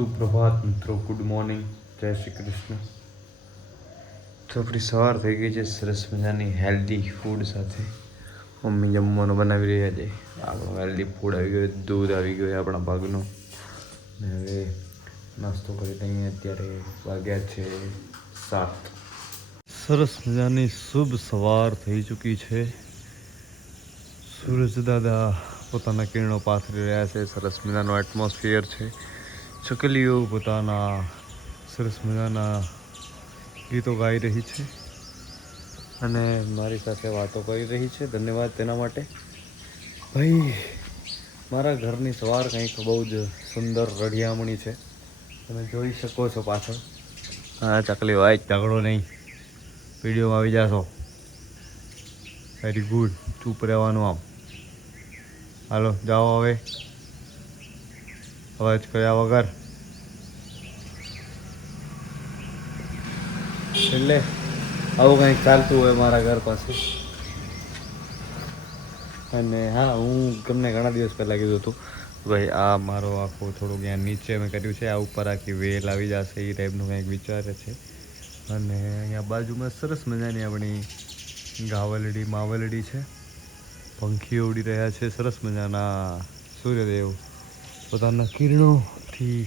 સુપ્રભાત મિત્રો, good morning, જય શ્રી કૃષ્ણ. તો આપણી સવાર થઈ ગઈ છે સરસ મજાની હેલ્ધી ફૂડ સાથે. મમ્મી જમવાનું બનાવી રહ્યા છે. આપણો હેલ્ધી ફૂડ આવી ગયો, દૂધ આવી ગયો આપણા ભાગનો. ને હવે નાસ્તો કરી લઈએ. અત્યારે વાગ્યા છે 7. સરસ મજાની શુભ સવાર થઈ ચૂકી છે. સૂરજ દાદા પોતાના કિરણો પાથરી રહ્યા છે. સરસ મજાનો એટમોસ્ફિયર છે. ચકલીઓ પોતાના સરસ મજાના ગીતો ગાઈ રહી છે અને મારી સાથે વાતો કરી રહી છે. ધન્યવાદ તેના માટે. ભાઈ, મારા ઘરની સવાર કંઈક બહુ જ સુંદર રળિયામણી છે. તમે જોઈ શકો છો પાછળ. હા, ચકલી હોય, ઝઘડો નહીં, વિડીયોમાં આવી જાશો. વેરી ગુડ, ચૂપ રહેવાનું. આમ હાલો, જાઓ હવે, અવાજ કર્યા વગર. એટલે આવું કંઈક ચાલતું હોય મારા ઘર પાસે. અને હા, હું તમને ઘણા દિવસ પહેલાં કીધું હતું ભાઈ, આ મારો આખો થોડુંક અહીંયા નીચે મેં કર્યું છે, આ ઉપર આખી વેલ આવી જશે એ ટાઈપનું કંઈક વિચારે છે. અને અહીંયા બાજુમાં સરસ મજાની આપણી ગાવલડી માવલડી છે. પંખીઓ ઉડી રહ્યા છે. સરસ મજાના સૂર્યદેવ પોતાના કિરણોથી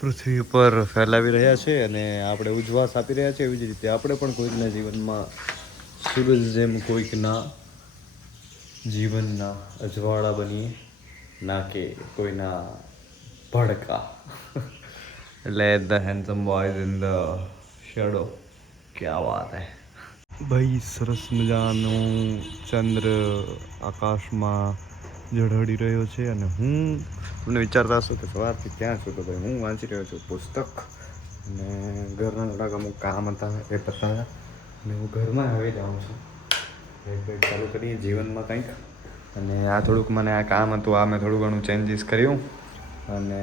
પૃથ્વી ઉપર ફેલાવી રહ્યા છે અને આપણે ઉજ્વાસ આપી રહ્યા છે. એવી જ રીતે આપણે પણ કોઈકના જીવનમાં સૂરજ જેમ કોઈકના જીવનના અજવાળા બનીએ, ના કે કોઈના ભડકા. એટલે the handsome boys in the shadow. ક્યાં વાત હે ભાઈ. સરસ મજાનું ચંદ્ર આકાશમાં ઝળહળી રહ્યો છે અને હું તમને વિચારતા હશો કે સવારથી ક્યાં છું. તો ભાઈ, હું વાંચી રહ્યો છું પુસ્તક અને ઘરના થોડાક અમુક કામ હતા એ પતાવ્યા અને હું ઘરમાં આવી જાઉં છું. કંઈક ચાલુ કરીએ જીવનમાં કંઈક. અને આ થોડુંક મને આ કામ હતું, આ મેં થોડું ઘણું ચેન્જીસ કર્યું અને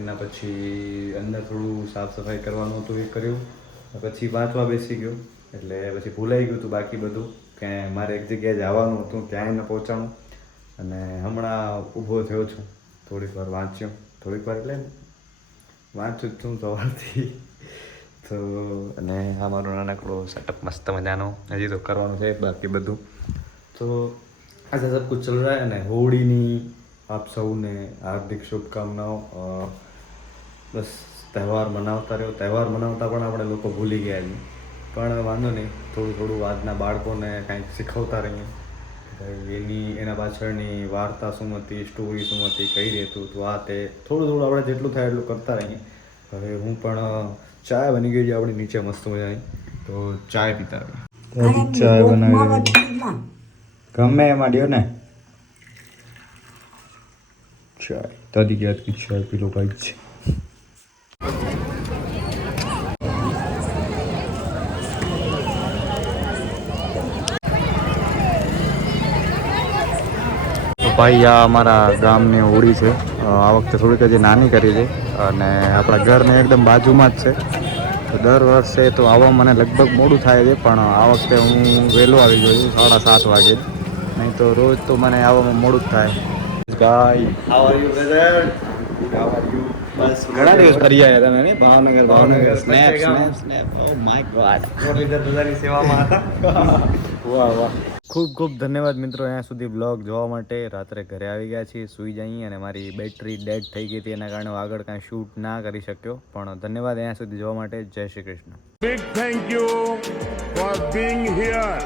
એના પછી અંદર થોડું સાફ સફાઈ કરવાનું હતું, એ કર્યું. પછી વાંચવા બેસી ગયો એટલે પછી ભૂલાઈ ગયું હતું બાકી બધું, કે મારે એક જગ્યાએ જવાનું હતું, ત્યાં એને પહોંચાણું. અને હમણાં ઊભો થયો છું, થોડીક વાર વાંચ્યો, થોડીક વાર એટલે વાંચું જ છું સવારથી. તો અને આ મારો નાનકડો સેટઅપ મસ્ત મજાનો હજી તો કરવાનું છે બાકી બધું. તો ऐसा सब कुछ चल रहा है. અને હોળીની આપ સૌને હાર્દિક શુભકામનાઓ. બસ તહેવાર મનાવતા રહ્યો. તહેવાર મનાવતા પણ આપણે લોકો ભૂલી ગયા છીએ, પણ વાંધો નહીં, થોડું થોડું આજના બાળકોને કાંઈક શીખવતા રહીએ. એના પાછળની વાર્તા શું હતી, સ્ટોરી શું હતી, કઈ રહેતું હતું, આ તે થોડું થોડું આપણે જેટલું થાય એટલું કરતા રહીએ. હવે હું પણ ચાય બની ગઈ છે આપણી નીચે મસ્ત મજાની, તો ચાય પીતા રહીએ. ચાય બનાવી ગમે એમાં દ્યો ને. ચાય દાદી યાદ કી ચાય પી લો ભાઈ છે. ભાઈ, આ અમારા ગામની હોળી છે. આ વખતે થોડીક હજી નાની કરી છે અને આપણા ઘરને એકદમ બાજુમાં જ છે. તો દર વર્ષે તો આવવા મને લગભગ મોડું થાય છે, પણ આ વખતે હું વહેલો આવી ગયો છું, 7:30 વાગે. નહીં તો રોજ તો મને આવવામાં મોડું જ થાય. Guy, how are you brother? How are you? બસ ઘણા દિવસ ફરી આવ્યા તમે ને Bhavnagar. Snap. Oh my god. દાદાની સેવામાં હતા. વાહ વાહ. ખૂબ ખૂબ ધન્યવાદ મિત્રો, અહીંયા સુધી બ્લોગ જોવા માટે. રાત્રે ઘરે આવી ગયા છીએ, સૂઈ જઈએ. અને મારી બેટરી ડેડ થઈ ગઈ હતી, એના કારણે આગળ કાંઈ શૂટ ના કરી શક્યો. પણ ધન્યવાદ અહીંયા સુધી જોવા માટે. જય Shri Krishna. Big thank you for being here.